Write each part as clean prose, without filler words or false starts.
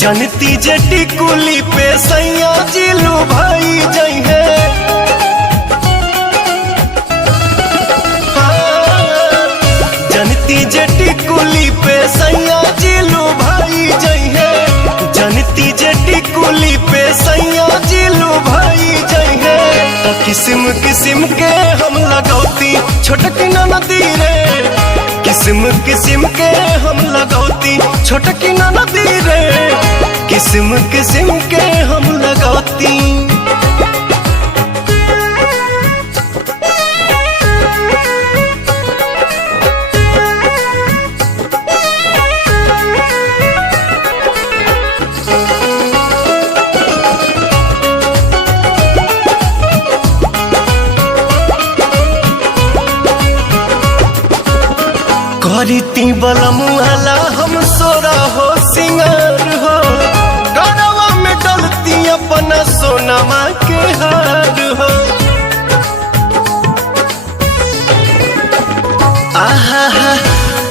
जनती जेटी कुली पे सैया जिलू भाई जई है। जनती जेटी कुली पे सैया जिलू भाई जई है। जनती जेटी कुली पे सैया जिलू भाई जई है। तो किस्म किस्म के हम लगौती छोटकी नदी रे। किस्म किस्म के हम लगौती छोटकी नदी रे। किस्म किस्म के हम लगौती। करीती बलमुआला हम सोरा हो सिंगार हो। गरवा में डलती अपना सोनमा के हार हो। आहा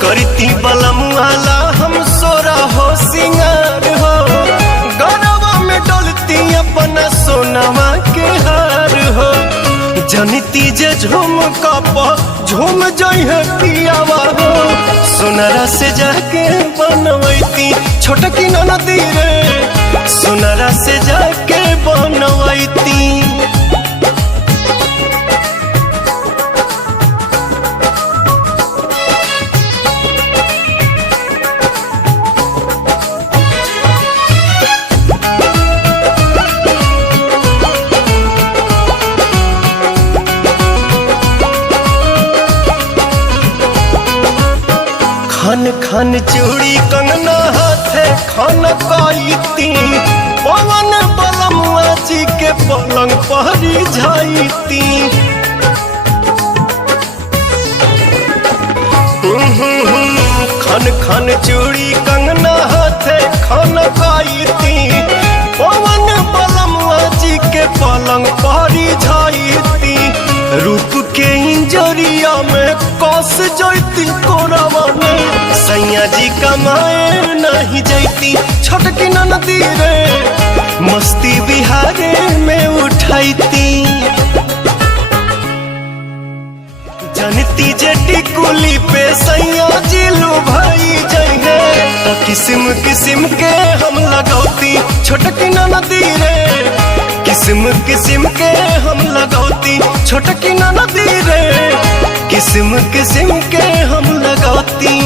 करीती बलमुआला हम सोरा हो सिंगार हो। गरवा में डलती अपना सोनमा के हार हो। जनती जे झूम कप झूम जई है पियावा हो। सोनरा से जाके बनवैती छोटकी नदी रे। सोनरा से जाके बनवैती। खन खन चूड़ी कंगना हाथे खन कईती। पवन बलमुआ जी के पलंग पहरी जाईती। खन खन चूड़ी कंगना हाथे खन कईती। पवन बलमुआ जी के पलंग पहरी जाईती। रूप के इंजरिया में कस जैती कोरावा में। सैया जी कमाए नहीं जैती छोटकी नदी रे। मस्ती बिहारे में उठाईती। जनती जेटी कुली पे सैया जिलू भाई जई है। तो किस्म किस्म के हम लगौती छोटकी नदी रे। किस्म किस्म के हम लगौती छोटकी नदी रे। किस्म किस्म के हम लगौती।